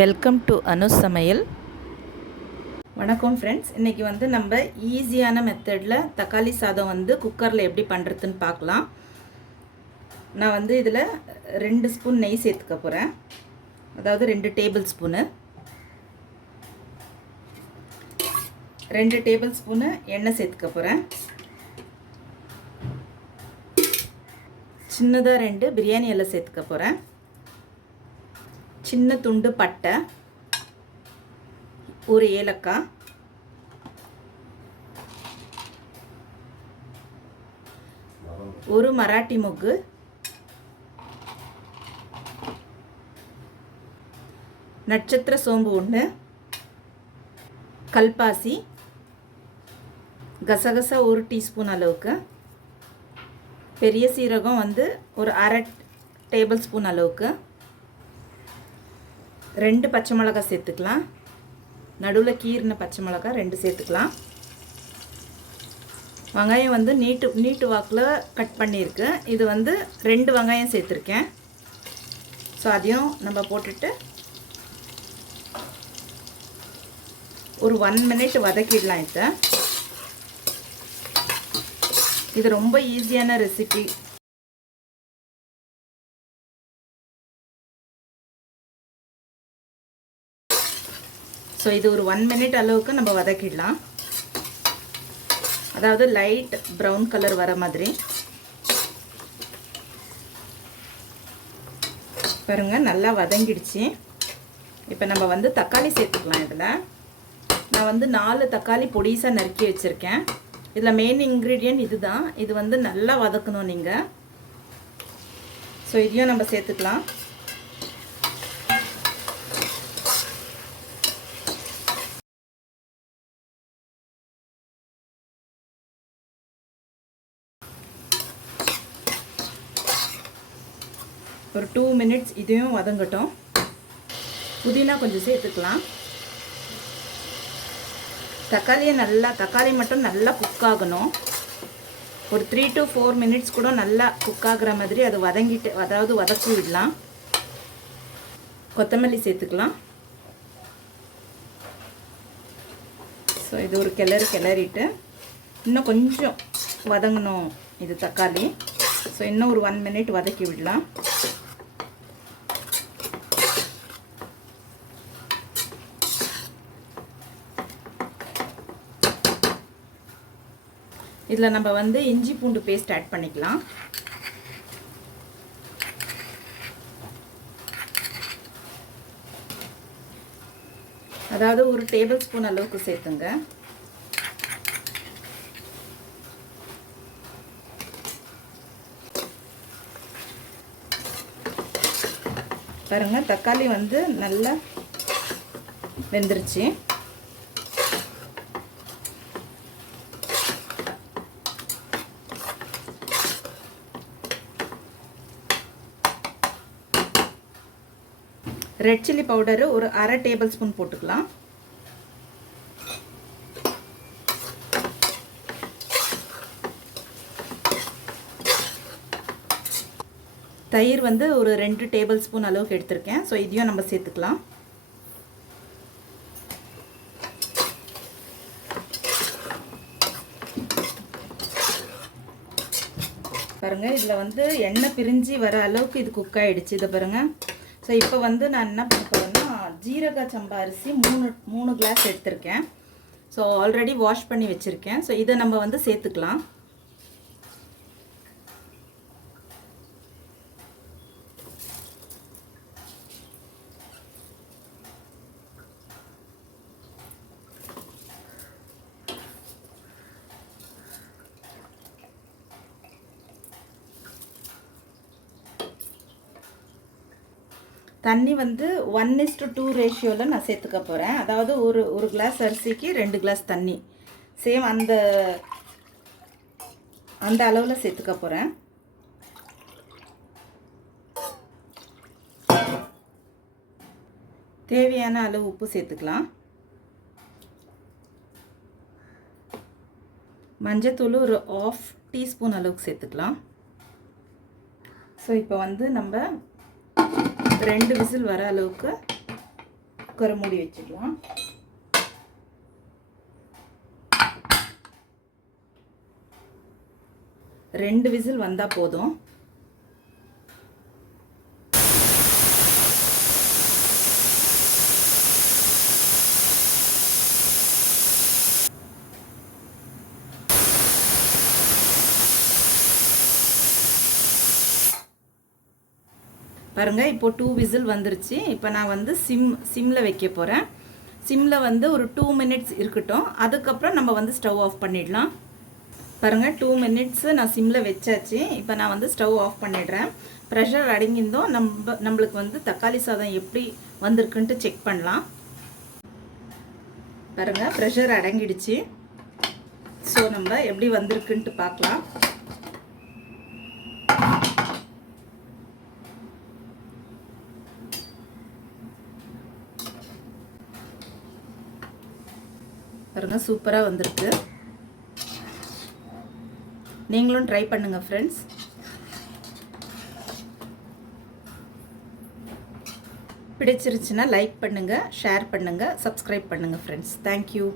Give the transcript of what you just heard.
Welcome to அனு சமையல். வணக்கம் friends. இன்றைக்கி வந்து நம்ம ஈஸியான மெத்தடில் தக்காளி சாதம் வந்து குக்கரில் எப்படி பண்ணுறதுன்னு பார்க்கலாம். நான் வந்து இதில் 2 ஸ்பூன் நெய் சேர்த்துக்க போகிறேன். அதாவது 2 டேபிள் ஸ்பூனு. 2 டேபிள் ஸ்பூனு எண்ணெய் சேர்த்துக்க போகிறேன். சின்னதாக 2 பிரியாணி இலை சேர்த்துக்க போகிறேன். சின்ன துண்டு பட்டை, ஒரு ஏலக்காய், ஒரு மராட்டி மொக்கு, நட்சத்திர சோம்பு 1, கல்பாசி, கசகசா 1 டீஸ்பூன் அளவுக்கு, பெரிய சீரகம் வந்து ஒரு அரை டேபிள் ஸ்பூன் அளவுக்கு, 2 பச்சை மிளகாய் சேர்த்துக்கலாம். நடுவில் கீறின பச்சை மிளகாய் 2 சேர்த்துக்கலாம். வெங்காயம் வந்து நீட்டு வாக்கில் கட் பண்ணியிருக்கு. இது வந்து 2 வெங்காயம் சேர்த்துருக்கேன். ஸோ அதையும் நம்ம போட்டுட்டு ஒரு 1 மினிட் வதக்கிடலாம். இது ரொம்ப ஈஸியான ரெசிபி. ஸோ இது ஒரு 1 மினிட் அளவுக்கு நம்ம வதக்கிடலாம். அதாவது லைட் ப்ரௌன் கலர் வர மாதிரி. பாருங்கள், நல்லா வதங்கிடுச்சு. இப்போ நம்ம வந்து தக்காளி சேர்த்துக்கலாம். இதில் நான் வந்து 4 தக்காளி பொடிசாக நறுக்கி வச்சுருக்கேன். இதில் மெயின் இன்க்ரீடியன்ட் இது தான். இது வந்து நல்லா வதக்கணும் நீங்கள். ஸோ இதையும் நம்ம சேர்த்துக்கலாம். ஒரு 2 மினிட்ஸ் இதையும் வதங்கட்டும். புதினா கொஞ்சம் சேர்த்துக்கலாம். தக்காளி மட்டும் நல்லா குக் ஆகணும். ஒரு 3 to 4 மினிட்ஸ் கூட நல்லா குக் ஆகிற மாதிரி அது வதக்கி விடலாம். கொத்தமல்லி சேர்த்துக்கலாம். ஸோ இது ஒரு கிளறிட்டு இன்னும் கொஞ்சம் வதங்கணும் இது தக்காளி. ஸோ இன்னும் ஒரு 1 மினிட் வதக்கி விடலாம். இதில் நம்ம வந்து இஞ்சி பூண்டு பேஸ்ட் ஆட் பண்ணிக்கலாம். அதாவது ஒரு டேபிள் ஸ்பூன் அளவுக்கு சேர்த்துங்க. பாருங்க, தக்காளி வந்து நல்லா வெந்துருச்சு. ரெட் சில்லி பவுடரு ஒரு அரை டேபிள் ஸ்பூன் போட்டுக்கலாம். தயிர் வந்து ஒரு 2 டேபிள் ஸ்பூன் அளவுக்கு எடுத்திருக்கேன். ஸோ இதையும் நம்ம சேர்த்துக்கலாம். பாருங்கள், இதில் வந்து எண்ணெய் பிரிஞ்சு வர அளவுக்கு இது குக் ஆகிடுச்சு. இதை பாருங்கள். ஸோ இப்போ வந்து நான் என்ன பண்ண போகிறேன்னா, ஜீரக சம்பா அரிசி 3 கிளாஸ் எடுத்திருக்கேன். ஸோ ஆல்ரெடி வாஷ் பண்ணி வச்சுருக்கேன். ஸோ இதை நம்ம வந்து சேர்த்துக்கலாம். தண்ணி வந்து 1:2 ரேஷியோவில் நான் சேர்த்துக்க போகிறேன். அதாவது ஒரு கிளாஸ் அரிசிக்கு 2 கிளாஸ் தண்ணி. சேம் அந்த அளவில் சேர்த்துக்க போகிறேன். தேவையான அளவு உப்பு சேர்த்துக்கலாம். மஞ்சத்தூள் ஒரு 1/2 டீஸ்பூன் அளவுக்கு சேர்த்துக்கலாம். ஸோ இப்போ வந்து நம்ம 2 விசில் வர அளவுக்கு குக்கரை மூடி வச்சுக்கலாம். ரெண்டு விசில் வந்தால் போதும். பாருங்கள், இப்போ 2 விசில் வந்துருச்சு. இப்போ நான் வந்து சிம்மில் வைக்க போகிறேன். சிம்மில் வந்து ஒரு 2 மினிட்ஸ் இருக்கட்டும். அதுக்கப்புறம் நம்ம வந்து ஸ்டவ் ஆஃப் பண்ணிடலாம். பாருங்கள், 2 மினிட்ஸு நான் சிம்மில் வச்சாச்சு. இப்போ நான் வந்து ஸ்டவ் ஆஃப் பண்ணிடுறேன். ப்ரெஷர் அடங்கியிருந்தோம். நம்மளுக்கு வந்து தக்காளி சாதம் எப்படி வந்திருக்குன்ட்டு செக் பண்ணலாம். பாருங்கள், ப்ரெஷர் அடங்கிடுச்சு. ஸோ நம்ம எப்படி வந்திருக்குன்ட்டு பார்க்கலாம். பாருங்க, சூப்பராக வந்திருக்கு. நீங்களும் ட்ரை பண்ணுங்க ஃப்ரெண்ட்ஸ். பிடிச்சிருச்சுன்னா லைக் பண்ணுங்க, ஷேர் பண்ணுங்க, சப்ஸ்கிரைப் பண்ணுங்க ஃப்ரெண்ட்ஸ். தேங்க்யூ.